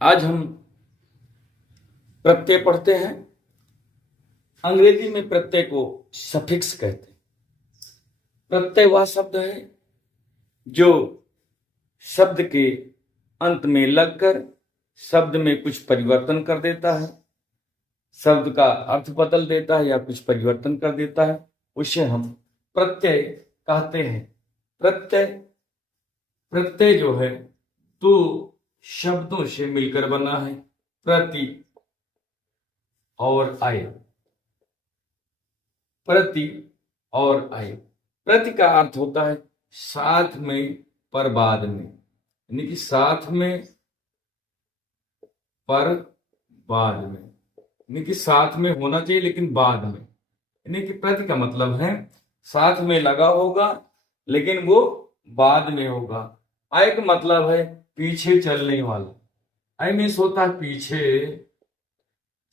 आज हम प्रत्यय पढ़ते हैं। अंग्रेजी में प्रत्यय को सफिक्स कहते हैं। प्रत्यय वह शब्द है जो शब्द के अंत में लगकर शब्द में कुछ परिवर्तन कर देता है, शब्द का अर्थ बदल देता है या कुछ परिवर्तन कर देता है, उसे हम प्रत्यय कहते हैं। प्रत्यय प्रत्यय जो है दो शब्दों से मिलकर बना है, प्रति और आय। प्रति और आय। प्रति का अर्थ होता है साथ में पर बाद में, यानी कि साथ में पर बाद में, यानी कि साथ में होना चाहिए लेकिन बाद में, यानी कि प्रति का मतलब है साथ में लगा होगा लेकिन वो बाद में होगा। आय का मतलब है पीछे चलने वाला। आय मीन्स होता है पीछे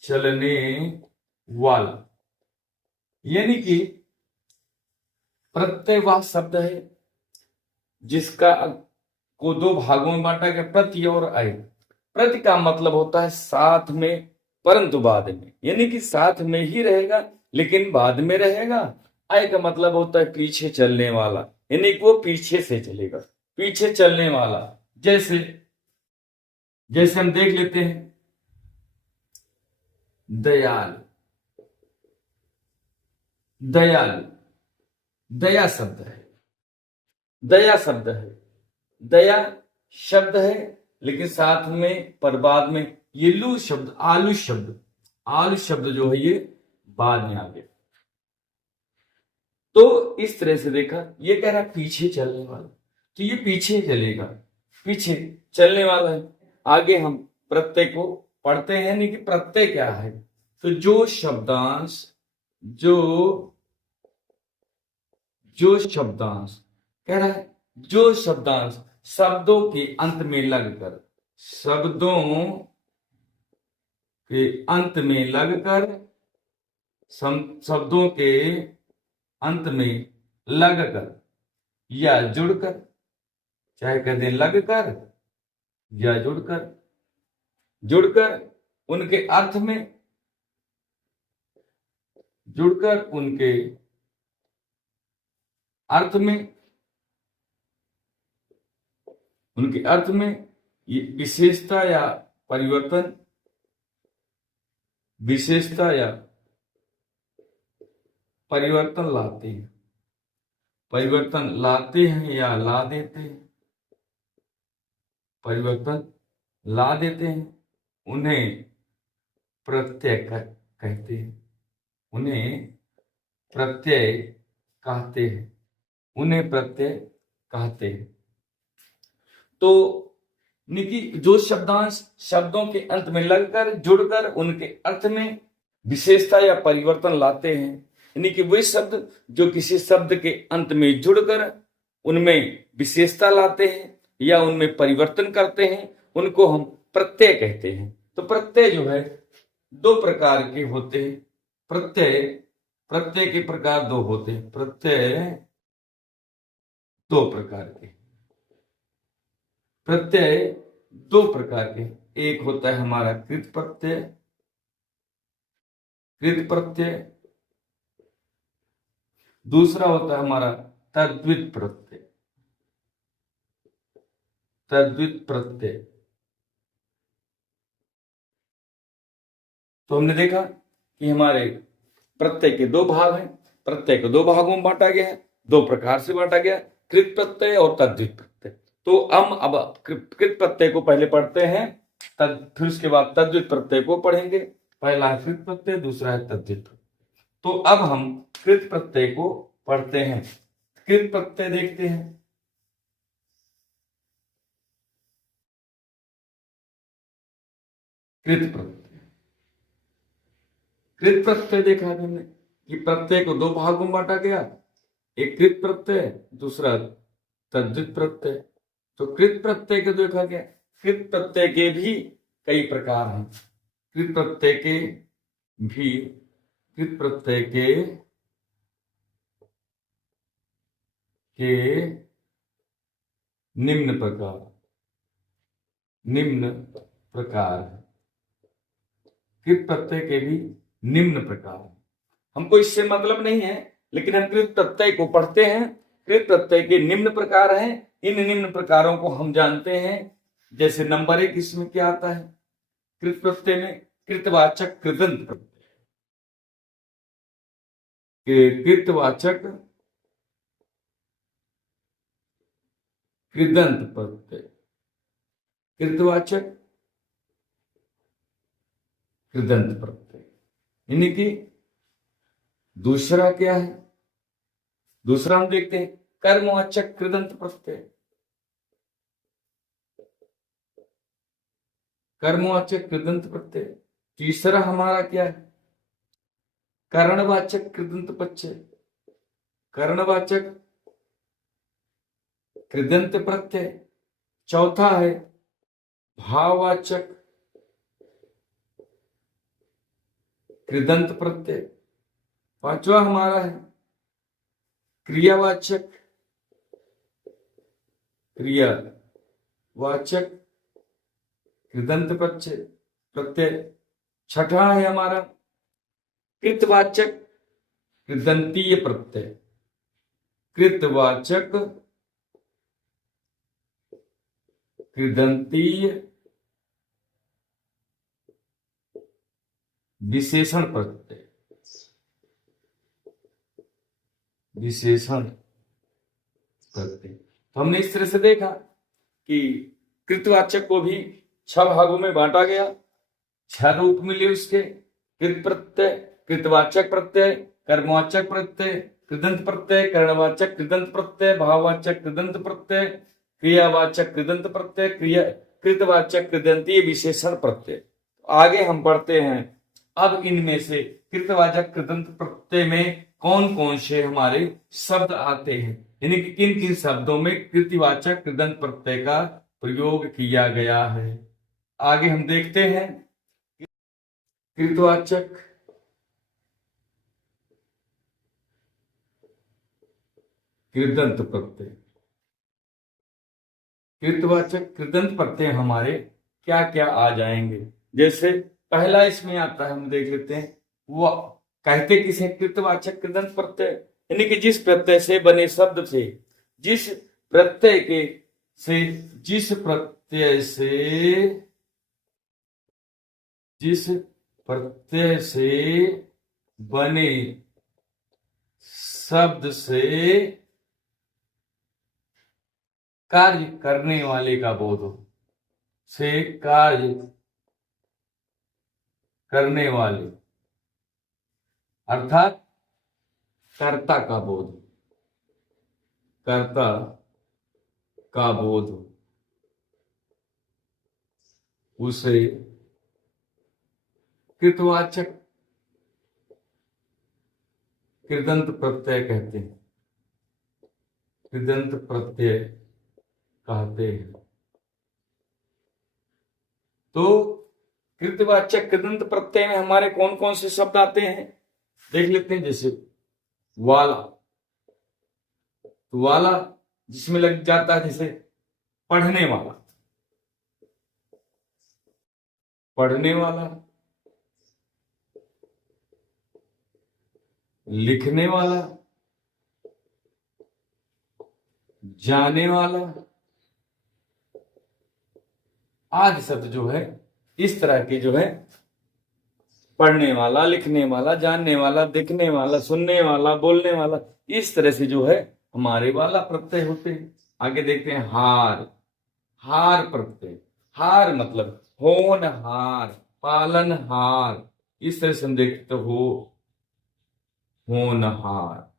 चलने वाला। यानी कि प्रत्यय वह शब्द है जिसका को दो भागों में बांटा गया, प्रति और आय। प्रति का मतलब होता है साथ में परंतु बाद में, यानी कि साथ में ही रहेगा लेकिन बाद में रहेगा। आय का मतलब होता है पीछे चलने वाला, यानी कि वो पीछे से चलेगा, पीछे चलने वाला। जैसे जैसे हम देख लेते हैं दयाल। दयाल दया शब्द है, दया शब्द है, दया शब्द है लेकिन साथ में पर बाद में ये लू शब्द, आलू शब्द, आलू शब्द जो है ये बाद में आ गया। तो इस तरह से देखा, ये कह रहा है पीछे चलने वाला, तो ये पीछे चलेगा, पीछे चलने वाला है। आगे हम प्रत्यय को पढ़ते हैं, नहीं कि प्रत्यय क्या है। तो जो शब्दांश जो जो शब्दांश कह रहा है, जो शब्दांश शब्दों के अंत में लगकर, शब्दों के अंत में लगकर, शब्दों के अंत में लगकर या जुड़कर, चाहे कह दें लगकर या जुड़कर, जुड़कर उनके अर्थ में, जुड़कर उनके अर्थ में, उनके अर्थ में ये विशेषता या परिवर्तन, विशेषता या परिवर्तन लाते हैं, परिवर्तन लाते हैं या ला देते हैं, परिवर्तन ला देते हैं, उन्हें प्रत्यय कहते हैं, उन्हें प्रत्यय कहते हैं, उन्हें प्रत्यय कहते हैं। तो निकी जो शब्दांश शब्दों के अंत में लगकर जुड़कर उनके अर्थ में विशेषता या परिवर्तन लाते हैं, यानी कि वे शब्द जो किसी शब्द के अंत में जुड़कर उनमें विशेषता लाते हैं या उनमें परिवर्तन करते हैं, उनको हम प्रत्यय कहते हैं। तो प्रत्यय जो है दो प्रकार के होते हैं। प्रत्यय प्रत्यय के प्रकार दो होते हैं। प्रत्यय दो प्रकार के, प्रत्यय दो प्रकार के। एक होता है हमारा कृत प्रत्यय, कृत प्रत्यय। दूसरा होता है हमारा तद्वित प्रत्यय, तद्वित प्रत्यय। तो हमने देखा कि हमारे प्रत्यय के दो भाग हैं। प्रत्यय को दो भागों में बांटा गया है, दो प्रकार से बांटा गया, कृत प्रत्यय और तद्वित प्रत्यय। तो हम अब कृत प्रत्यय को पहले पढ़ते हैं, फिर उसके बाद तद्वित प्रत्यय को पढ़ेंगे। पहला है कृत प्रत्यय, दूसरा है तद्वित प्रत्यय। तो अब हम कृत प्रत्यय को पढ़ते हैं। कृत प्रत्यय देखते हैं। कृत प्रत्यय, कृत प्रत्यय देखा हमने कि प्रत्यय को दो भागों में बांटा गया, एक कृत प्रत्यय, दूसरा तद्वित प्रत्यय। तो कृत प्रत्यय को देखा गया। कृत प्रत्यय के भी कई प्रकार हैं। कृत प्रत्यय के भी, कृत प्रत्यय के निम्न प्रकार, निम्न प्रकार है। कृत प्रत्यय के भी निम्न प्रकार है। हमको इससे मतलब नहीं है, लेकिन हम कृत प्रत्यय को पढ़ते हैं। कृत प्रत्यय के निम्न प्रकार हैं। इन निम्न प्रकारों को हम जानते हैं। जैसे नंबर 1 इसमें क्या आता है? कृत प्रत्यय में कृतवाचक कृदंत प्रत्यय। कृतवाचक कृदंत प्रत्यय, कृतवाचक कृदंत प्रत्यय। यानी कि दूसरा क्या है? दूसरा हम देखते हैं कर्मवाचक कृदंत प्रत्यय। कर्मवाचक कृदंत प्रत्यय। तीसरा हमारा क्या है? करणवाचक कृदंत प्रत्यय। करणवाचक कृदंत प्रत्यय। चौथा है भाववाचक कृदंत प्रत्यय। पांचवा हमारा है क्रियावाचक कृदंत प्रत्यय। छठा है हमारा कृतवाचक कृदंतीय प्रत्यय। कृतवाचक कृदंतीय विशेषण प्रत्यय। विशेषण प्रत्यय। तो हमने इस तरह से देखा कि कृतवाचक को भी 6 भागों में बांटा गया। 6 रूप मिले उसके। कृत प्रत्यय, कृतवाचक प्रत्यय, कर्मवाचक प्रत्यय, कृदंत प्रत्यय, करणवाचक कृदंत प्रत्यय, भाववाचक कृदंत प्रत्यय, क्रियावाचक कृदंत प्रत्यय, कृतवाचक कृदंतीय विशेषण प्रत्यय। आगे हम पढ़ते हैं अब इनमें से कृतवाचक कृदंत प्रत्यय में कौन कौन से हमारे शब्द आते हैं, यानी कि किन किन शब्दों में कृतवाचक कृदंत प्रत्यय का प्रयोग किया गया है। आगे हम देखते हैं कृतवाचक कृदंत प्रत्यय। कृतवाचक कृदंत प्रत्यय हमारे क्या क्या आ जाएंगे? जैसे पहला इसमें आता है, हम देख लेते हैं। वो कहते किसे? कृतवाचक कृदंत प्रत्यय, यानी कि जिस प्रत्यय से बने शब्द से, जिस प्रत्यय के से जिस प्रत्यय से जिस प्रत्यय से बने शब्द से कार्य करने वाले का बोध हो। से कार्य करने वाले अर्थात कर्ता का बोध, कर्ता का बोध हो, उसे कृतवाचक कृदंत प्रत्यय कहते हैं। कृदंत प्रत्यय कहते हैं। तो कृतवाचक कृदंत प्रत्यय में हमारे कौन कौन से शब्द आते हैं देख लेते हैं। जैसे वाला, तो वाला जिसमें लग जाता है जैसे पढ़ने वाला, पढ़ने वाला, लिखने वाला, जाने वाला आदि शब्द जो है इस तरह के जो है पढ़ने वाला, लिखने वाला, जानने वाला, देखने वाला, सुनने वाला, बोलने वाला, इस तरह से जो है हमारे वाला प्रत्यय होते हैं। आगे देखते हैं हार, हार प्रत्यय। हार मतलब होनहार, पालनहार, इस तरह से हम देखते हो होनहार,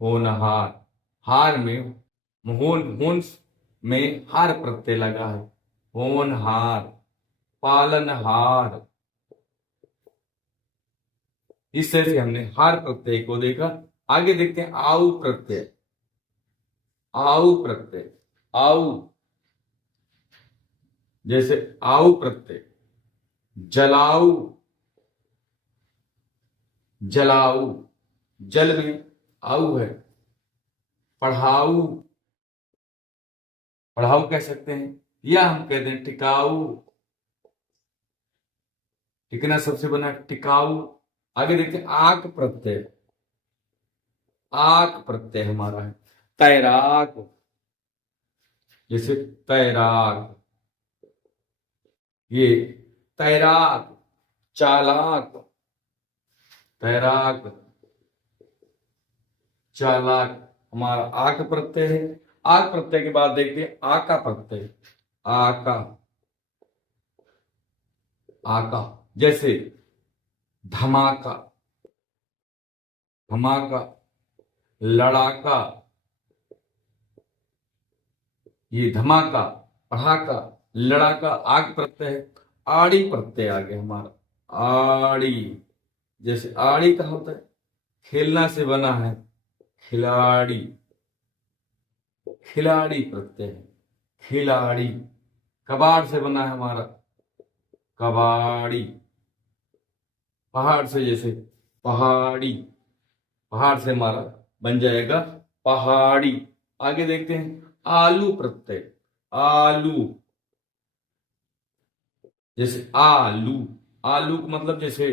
होनहार। हार में होन में हार प्रत्यय लगा है। होनहार, पालनहार, इस तरह से हमने हार प्रत्यय को देखा। आगे देखते हैं आऊ प्रत्यय। आऊ प्रत्यय, आऊ जैसे आऊ प्रत्यय जलाऊ, जलाऊ, जल में आऊ है। पढ़ाऊ, पढ़ाऊ कह सकते हैं, या हम कहते हैं टिकाऊ, टिकना सबसे बना टिकाऊ। आगे देखते हैं आक प्रत्यय। आक प्रत्यय हमारा है तैराक, जैसे तैराक, ये तैराक, चालाक, तैराक, चालाक हमारा आक प्रत्यय है। आक प्रत्यय के बाद देखते हैं आका प्रत्यय। आका, आका, जैसे धमाका, धमाका, लड़ाका, ये धमाका, पढ़ाका, लड़ाका आग प्रत्यय है। आड़ी प्रत्यय आ गया हमारा आड़ी, जैसे आड़ी का होता है खेलना से बना है खिलाड़ी, खिलाड़ी प्रत्यय है खिलाड़ी। कबाड़ से बना है हमारा कबाड़ी, पहाड़ से जैसे पहाड़ी, पहाड़ से हमारा बन जाएगा पहाड़ी। आगे देखते हैं आलू प्रत्यय। आलू, जैसे आलू, आलू का मतलब जैसे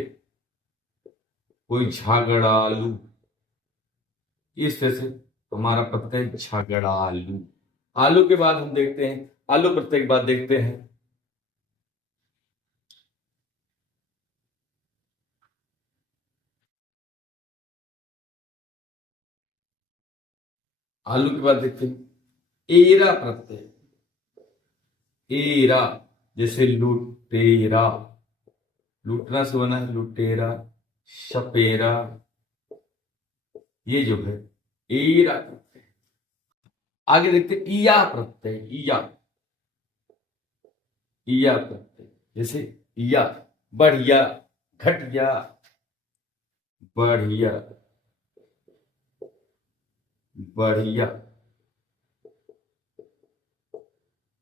कोई झगड़ालू, इस तरह से हमारा प्रत्यय झगड़ालू। आलू के बाद हम देखते हैं आलू प्रत्यय के बाद देखते हैं आलू के बाद देखते हैं एरा प्रत्यय। एरा, जैसे लुटेरा, लूटना से बना है लुटेरा, सपेरा, ये जो है एरा प्रत्यय। आगे देखते हैं इया प्रत्यय। इया, इया प्रत्यय, जैसे इया बढ़िया, घटिया, बढ़िया, बढ़िया,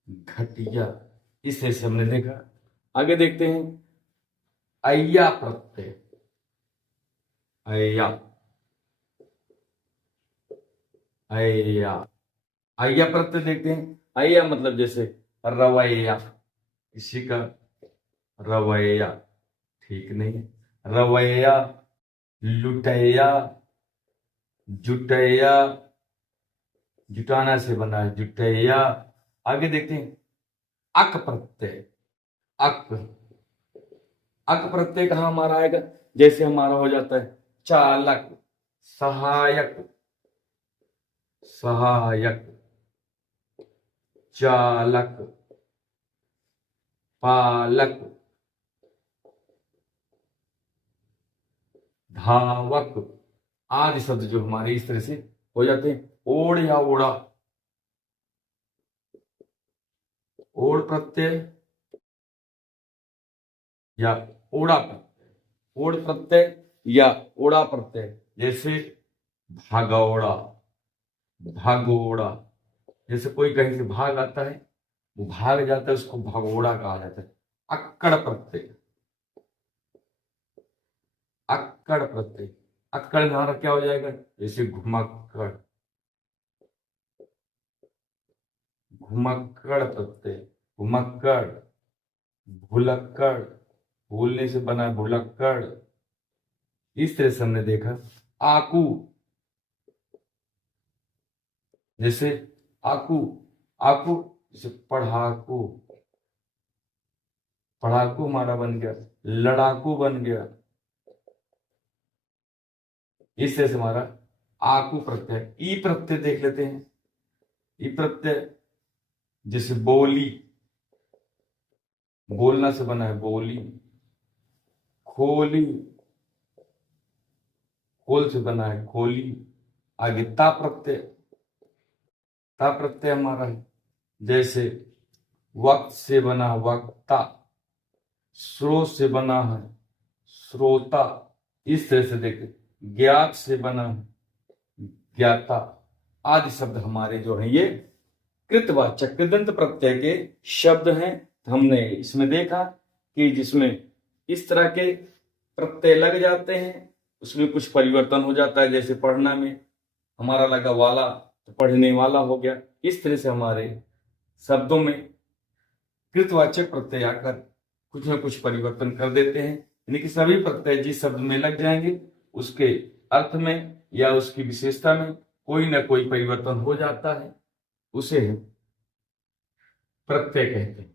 घटिया, इस तरह से हमने देखा। आगे देखते हैं अय्या प्रत्यय। अय्या, अय्या, अय्या प्रत्यय देखते हैं। अय्या मतलब जैसे रवैया, किसी का रवैया ठीक नहीं है, रवैया, लुटैया, जुटैया, जुटाना से बना है जुटैया। आगे देखते हैं अक प्रत्यय। अक, अक प्रत्यय कहां हमारा आएगा, जैसे हमारा हो जाता है चालक, सहायक, सहायक, चालक, पालक, धावक आदि शब्द जो हमारे इस तरह से हो जाते हैं। ओढ़ या ओढ़ा, ओढ़ प्रत्यय या ओढ़ा प्रत्यय, ओढ़ प्रत्यय या ओढ़ा प्रत्यय, जैसे भागौड़ा, भागोड़ा, जैसे कोई कहीं से भाग आता है, वो भाग जाता है, उसको भगोड़ा कहा जाता है। अक्कड़ प्रत्यय। अक्कड़ प्रत्यय, अक्कड़ हमारा क्या हो जाएगा, जैसे घुमक्कड़, घुमक्कड़ प्रत्यय, घुमक्कड़, भुलक्कड़, भूलने से बना भुलक्कड़। इस तरह से हमने देखा। आकू, जैसे आकू, आकू जैसे पढ़ाकू, पढ़ाकू हमारा बन गया लड़ाकू बन गया। इस तरह से हमारा आकू प्रत्यय। ई प्रत्यय देख लेते हैं। ई प्रत्यय जैसे बोली, बोलना से बना है बोली, खोली, खोल से बना है खोली। आगे ता प्रत्यय, ता प्रत्यय हमारा है जैसे वक्त से बना वक्ता, स्रोत से बना है श्रोता। इस तरह से देखें, ज्ञात से बना है ज्ञाता आदि शब्द हमारे जो हैं ये कृतवाचक कृदंत प्रत्यय के शब्द हैं। हमने इसमें देखा कि जिसमें इस तरह के प्रत्यय लग जाते हैं उसमें कुछ परिवर्तन हो जाता है। जैसे पढ़ना में हमारा लगा वाला तो पढ़ने वाला हो गया। इस तरह से हमारे शब्दों में कृतवाचक प्रत्यय आकर कुछ ना कुछ परिवर्तन कर देते हैं, यानी कि सभी प्रत्यय जिस शब्द में लग जाएंगे उसके अर्थ में या उसकी विशेषता में कोई ना कोई परिवर्तन हो जाता है, उसे प्रत्यय कहते हैं।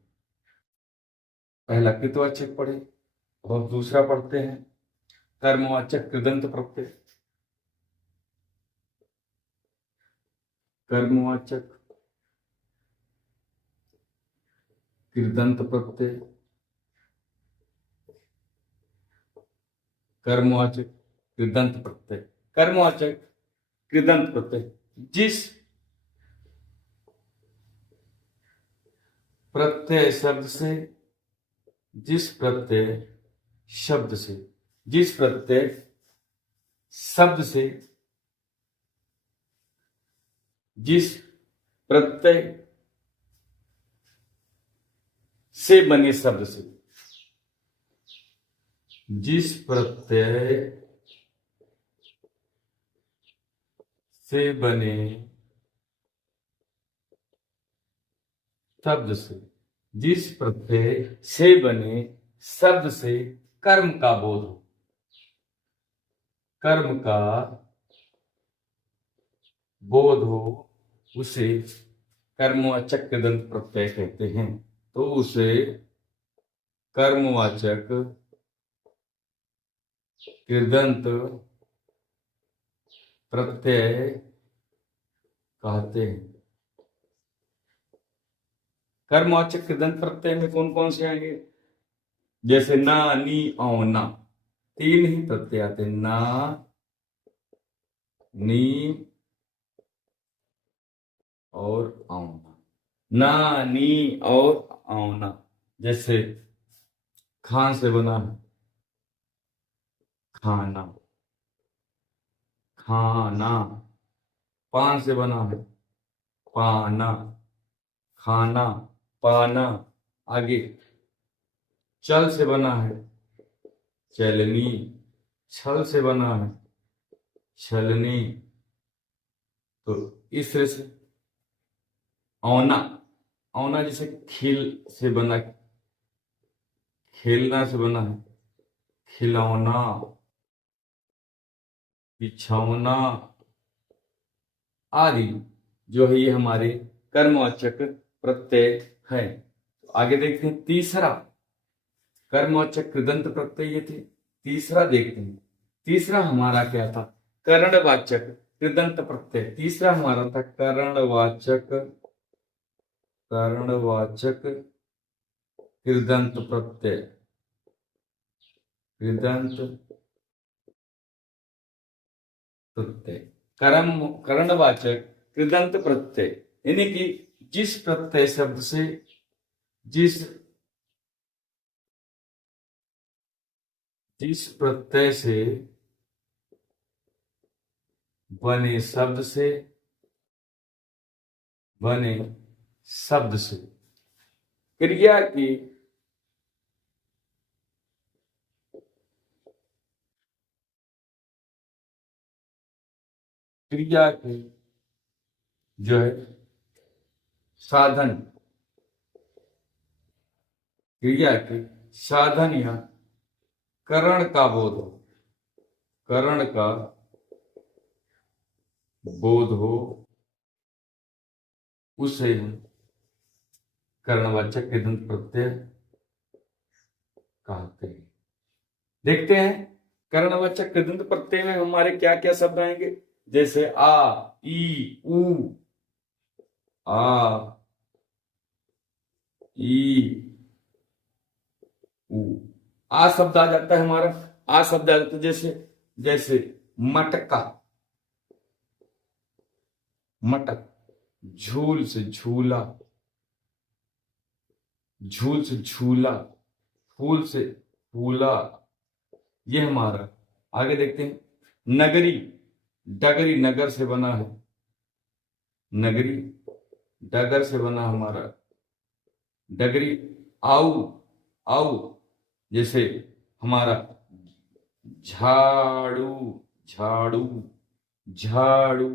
पहला कृतवाचक पढ़े और दूसरा पढ़ते हैं कर्मवाचक कृदंत प्रत्यय। कर्मवाचक कृदंत प्रत्यय, कर्मवाचक कृदंत प्रत्यय। कर्मवाचक कृदंत प्रत्यय जिस प्रत्यय शब्द से, जिस प्रत्यय शब्द से, जिस प्रत्यय शब्द से, जिस प्रत्यय से बने शब्द से, जिस प्रत्यय से बने शब्द से, जिस प्रत्यय से बने शब्द से कर्म का बोध हो, कर्म का बोध हो, उसे कर्मवाचक कृदंत प्रत्यय कहते हैं। तो उसे कर्मवाचक कृदंत प्रत्यय कहते हैं। कर्मवाचक कृदंत प्रत्यय में कौन कौन से आएंगे? जैसे ना, नी, औ, ना, तीन ही प्रत्यय आते हैं। ना, नी और औना। ना, नी और औना। जैसे खान से बना है खाना, खाना। पान से बना है पाना, खाना, पाना। आगे चल से बना है चलनी, छल से बना है छलनी। तो इस तरह से औना, औना जैसे खिल से बना, खेलना से बना है खिलौना, बिछौना आदि जो है ये हमारे कर्मवाचक प्रत्यय है। तो आगे देखते हैं तीसरा कर्मवाचक कृदंत प्रत्यय ये थे। तीसरा देखते हैं, तीसरा हमारा क्या था? करणवाचक कृदंत प्रत्यय। तीसरा हमारा था करणवाचक, करणवाचक कृदंत प्रत्यय, कृदंत प्रत्यय। करणवाचक कृदंत प्रत्यय यानी कि जिस प्रत्यय शब्द से, जिस प्रत्यय से बने शब्द से, बने शब्द से क्रिया की, क्रिया के जो है साधन, क्रिया के साधन या करण का बोध हो, करण का बोध हो, उसे कर्णवाचक कृदंत प्रत्यय कहते हैं। देखते हैं कर्णवाचक कृदंत प्रत्यय में हमारे क्या क्या शब्द आएंगे। जैसे आ, ई, उ, आ, ई, उ। आ शब्द आ जाता है हमारा, आ शब्द आ जाता है जैसे, जैसे मटका, मटक। झूल से झूला, झूल से झूला, फूल से फूला, ये हमारा। आगे देखते हैं नगरी, डगरी नगर से बना है, नगरी डगर से बना हमारा डगरी। आऊ, आऊ जैसे हमारा झाड़ू, झाड़ू, झाड़ू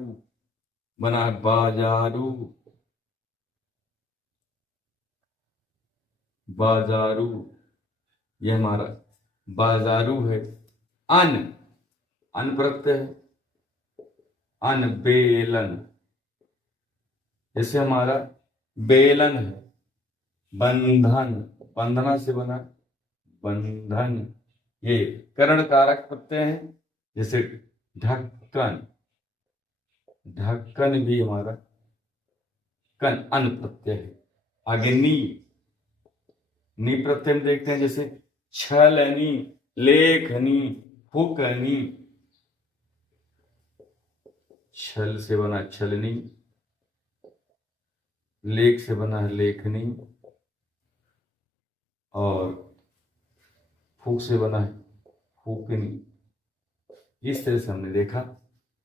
बना है बाजारू, बाजारू। यह हमारा बाजारू है। अन, अन प्रत्यय है। अनबेलन, जैसे हमारा बेलन है। बंधन, बंधना से बना बंधन, ये करण कारक प्रत्यय है। जैसे ढक्कन, ढक्कन भी हमारा कन अन प्रत्यय है। आगे नी, नी प्रत्यय में देखते हैं, जैसे छलनी, लेखनी, फुकनी। छल से बना छलनी, लेख से बना है लेखनी, और फूक से बना है फूकनी। इस तरह से हमने देखा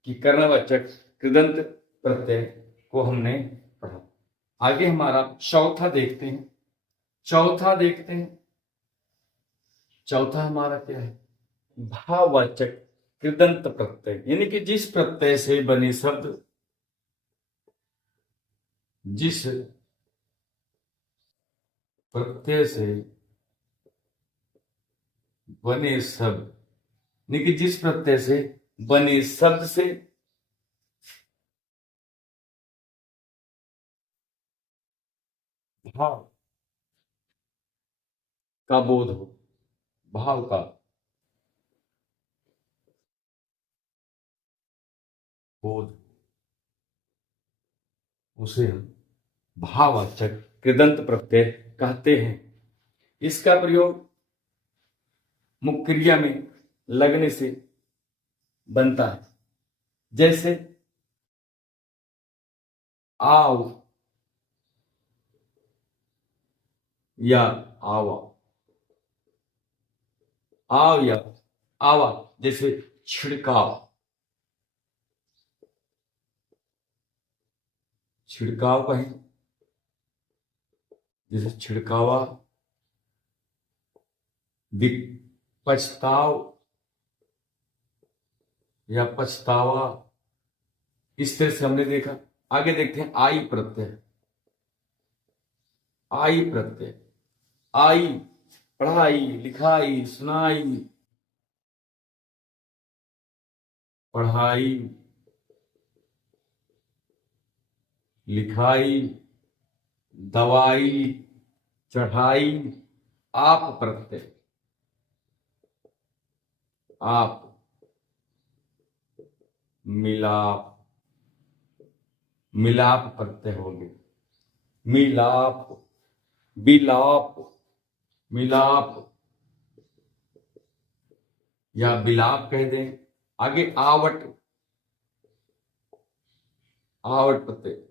कि कर्णवाचक कृदंत प्रत्यय को हमने पढ़ा। आगे हमारा चौथा देखते हैं। चौथा हमारा क्या है? भाववाचक कृदंत प्रत्यय, यानी कि जिस प्रत्यय से बने शब्द, जिस प्रत्यय से बने शब्द, यानी कि जिस प्रत्यय से बने शब्द से भाव का बोध हो, भाव का बोध, उसे हम भाववाचक कृदंत प्रत्यय कहते हैं। इसका प्रयोग मुख्य क्रिया में लगने से बनता है। जैसे आओ या आवा, आओ या आवा। जैसे छिड़काव, छिड़काव कहें, जैसे छिड़कावा। पछताव या पछतावा, इस तरह से हमने देखा। आगे देखते हैं आई प्रत्यय। आई प्रत्यय, आई पढ़ाई, लिखाई, सुनाई, पढ़ाई, लिखाई, दवाई, चढ़ाई। आप प्रत्यय, आप, मिलाप, मिलाप प्रत्यय हो गए। मिलाप, बिलाप, मिलाप या बिलाप कह दें। आगे आवट, आवट प्रत्यय,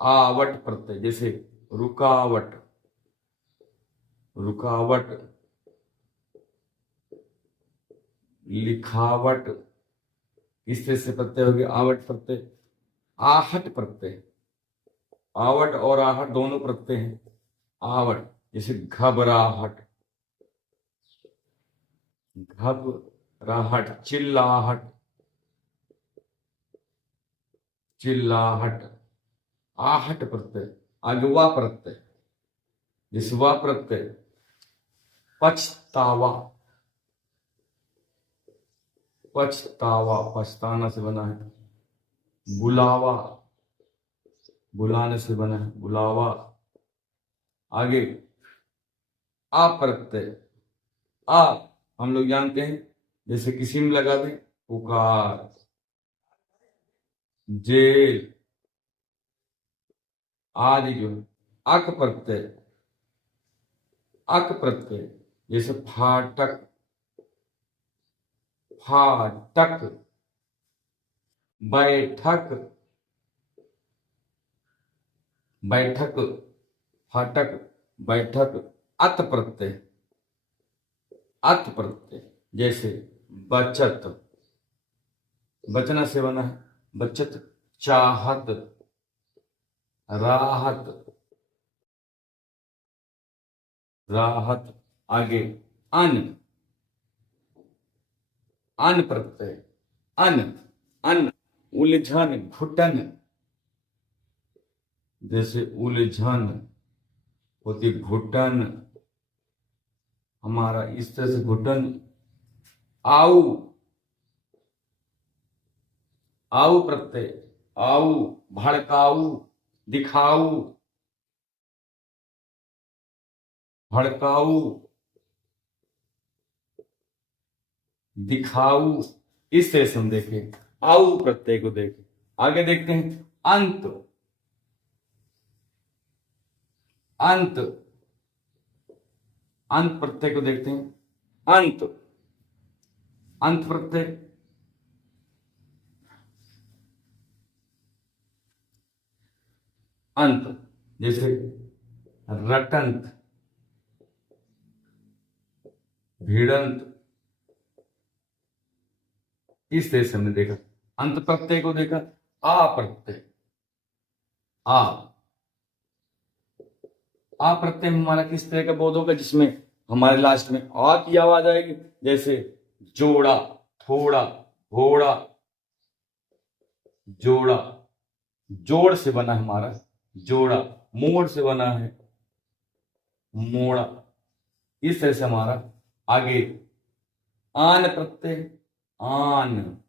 आवट प्रत्यय। जैसे रुकावट, रुकावट, लिखावट। इस तरह से प्रत्यय हो गया आवट प्रत्यय। आहट प्रत्यय, आवट और आहट दोनों प्रत्यय हैं। आवट, जैसे घबराहट, घबराहट, चिल्लाहट, चिल्लाहट। आहट प्रत्यय। आगे वा प्रत्यय, जैसे वा प्रत्यय पछतावा, पछतावा, पछताना से बना है। बुलावा, बुलाने से बना है बुलावा। आगे आ प्रत्यय, आ हम लोग जानते हैं, जैसे किसी में लगा दें पुकार, जेल आदि जो है। अक प्रत्यय, अक प्रत्यय, जैसे फाटक, फाटक, बैठक, बैठक, फाटक, बैठक। अत प्रत्यय, अत प्रत्यय, जैसे बचत, बचना से बना है बचत। चाहत, राहत, राहत। आगे अन, अन प्रत्यय, अन, अन, उलझन, घुटन। जैसे उलझन होती घुटन, हमारा इस तरह से घुटन, आऊ, आऊ प्रत्यय, आऊ, भड़काऊ, दिखाऊ, भड़काऊ, दिखाऊ, इस तरह से हम देखें, आऊ प्रत्यय को देखें। आगे देखते हैं अंत, अंत, अंत प्रत्यय को देखते हैं। अंत, अंत प्रत्यय, अंत, जैसे रटंत, भिड़ंत, इस तरह से हमने देखा। अंत प्रत्यय को देखा। आ प्रत्यय, आ, आ प्रत्यय हमारा किस तरह का बोध होगा, जिसमें हमारे लास्ट में आ की आवाज आएगी, जैसे जोड़ा, थोड़ा, घोड़ा, जोड़ा, जोड़ से बना है हमारा जोड़ा, मोड़ से बना है मोड़ा, इस तरह से हमारा। आगे आन प्रत्यय, आन,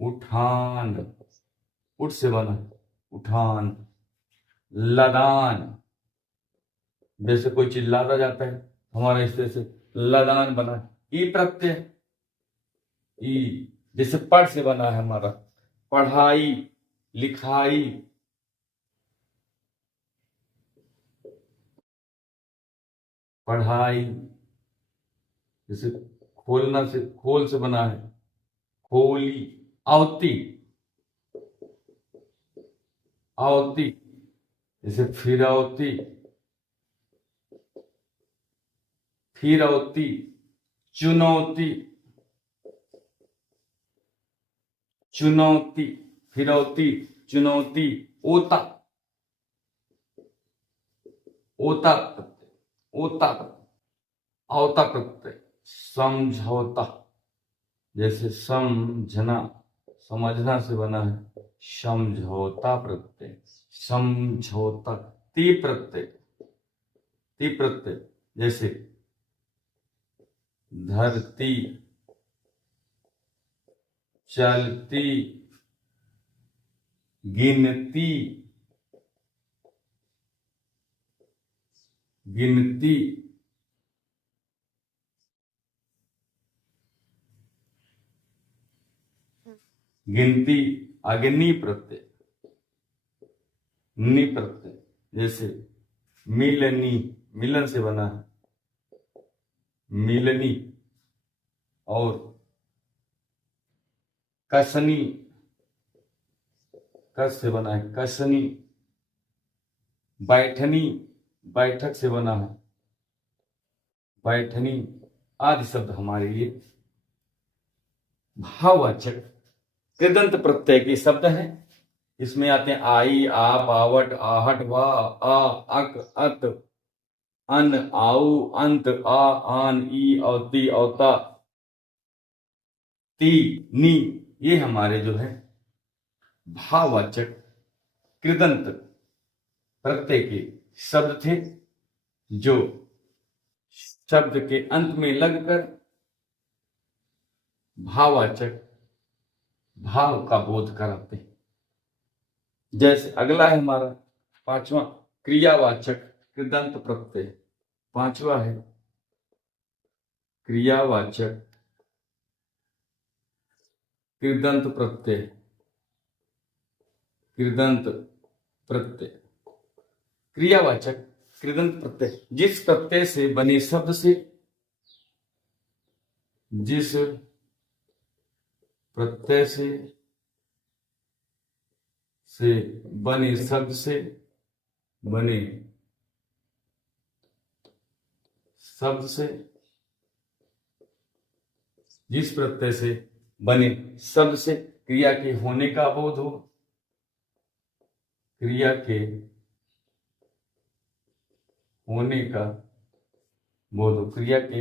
उठान, उठ से बना है उठान, लदान, जैसे कोई चीज लादा जाता है हमारा, इस तरह से लदान बना है। ई प्रत्यय, ई, जैसे पढ़ से बना है हमारा पढ़ाई, लिखाई, पढ़ाई, जैसे खोलना से, खोल से बना है खोली, आवती, आवती, जैसे फिरौती, फिरौती, चुनौती, चुनौती, फिरौती, चुनौती, ओता, ओता प्रत्यय, ओता प्रत्यय, आवता प्रत्यय, समझौता, जैसे समझना, समझना से बना है समझौता प्रत्यय, समझौता। ती प्रत्यय, ती प्रत्यय, जैसे धरती, चलती, गिनती, गिनती, गिनती। आगे नी प्रत्यय, नी प्रत्यय, जैसे मिलनी, मिलन से बना है मिलनी, और कसनी, कस से बना है कसनी, बैठनी, बैठक से बना है बैठनी, आदि शब्द हमारे लिए भाववाचक कृदंत प्रत्यय के शब्द हैं। इसमें आते हैं आई, आप, आवट, आहट, वाह, आ, अक, अत, अन, आउ, अंत, आ, आन, ई, औती, औता, ती, नी, ये हमारे जो है भाववाचक कृदंत प्रत्यय के शब्द थे, जो शब्द के अंत में लगकर भाववाचक भाव का बोध कराते हैं। जैसे अगला है हमारा पांचवा, क्रियावाचक कृदंत प्रत्यय। पांचवा है क्रियावाचक कृदंत प्रत्यय, कृदंत प्रत्यय, क्रियावाचक कृदंत प्रत्यय, जिस प्रत्यय से बने शब्द से, जिस प्रत्यय से बने शब्द से, बने शब्द से, जिस प्रत्यय से बने शब्द से क्रिया के होने का बोध हो, क्रिया के होने का बोध हो, क्रिया के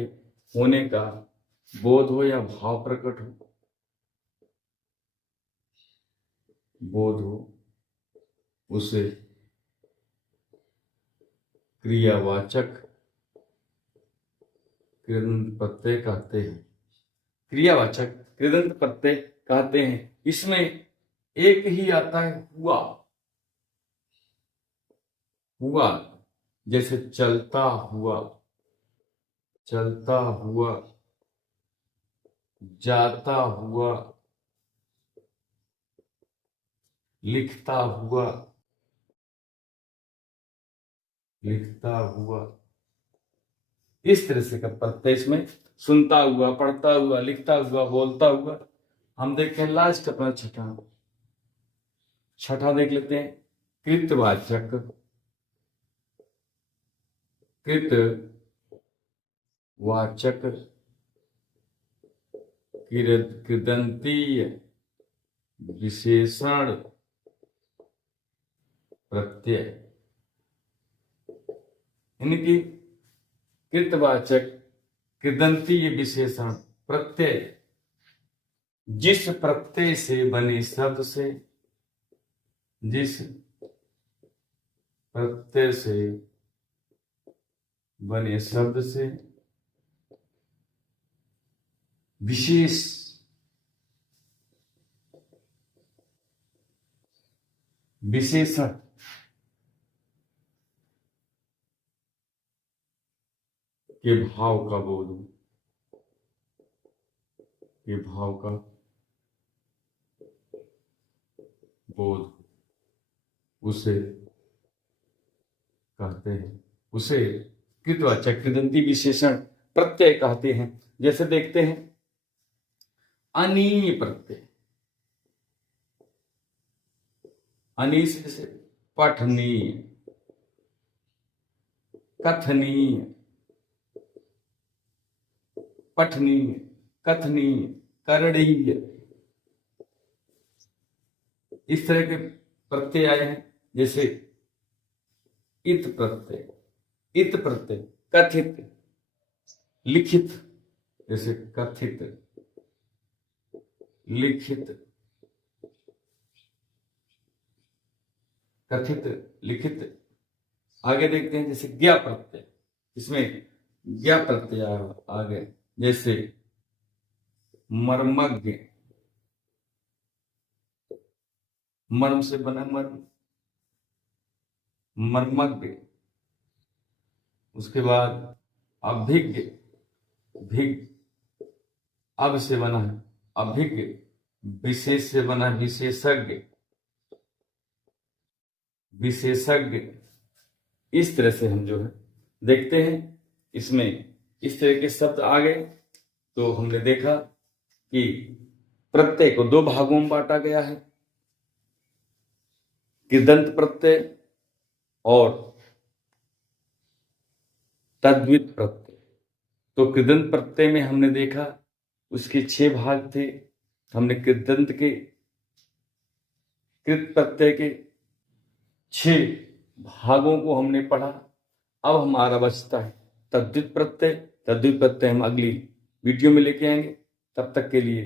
होने का बोध हो या भाव प्रकट हो, बोध हो, उसे क्रियावाचक कृदंत प्रत्यय कहते हैं। क्रियावाचक कृदंत प्रत्यय कहते हैं। इसमें एक ही आता है हुआ। हुआ जैसे चलता हुआ, चलता हुआ, जाता हुआ, लिखता हुआ, लिखता हुआ, इस तरह से का प्रत्यय इसमें सुनता हुआ, पढ़ता हुआ, लिखता हुआ, बोलता हुआ। हम देखते हैं लास्ट अपना छठा देख लेते हैं। कृतवाचक कृतवाचक कृदंतीय विशेषण प्रत्यय, यानी कि कृतवाचक कृदंतीय विशेषण प्रत्यय जिस प्रत्यय से बने शब्द से, जिस प्रत्यय से बने शब्द से विशेष विशेषण के भाव का बोध, के भाव का बोध उसे कहते हैं, उसे कृतवाचक कृदंती विशेषण प्रत्यय कहते हैं। जैसे देखते हैं अनीय प्रत्यय, अनी से जैसे पठनीय, कथनीय, पठनीय, कथनीय, करणीय, इस तरह के प्रत्यय आए हैं। जैसे इत प्रत्यय, इत प्रत्यय कथित, लिखित, जैसे कथित, लिखित, कथित, लिखित। आगे देखते हैं जैसे ज्ञा प्रत्यय, इसमें ज्ञा प्रत्यय आगे जैसे मर्मज्ञ, मर्म से बना मर्म, मर्मज्ञ। उसके बाद अभिज्ञ, भिज्ञ, अब से बना है अभिज्ञ, विशेष से बना विशेषज्ञ, विशेषज्ञ। इस तरह से हम जो है देखते हैं इसमें इस तरह के शब्द आ गए। तो हमने देखा कि प्रत्यय को दो भागों में बांटा गया है, कृदंत प्रत्यय और तद्वित प्रत्यय। तो कृदंत प्रत्यय में हमने देखा उसके 6 भाग थे। हमने कृदंत के कृत प्रत्यय के 6 भागों को हमने पढ़ा। अब हमारा बचता है तद्वित प्रत्यय। तद्वित प्रत्यय हम अगली वीडियो में लेके आएंगे। तब तक के लिए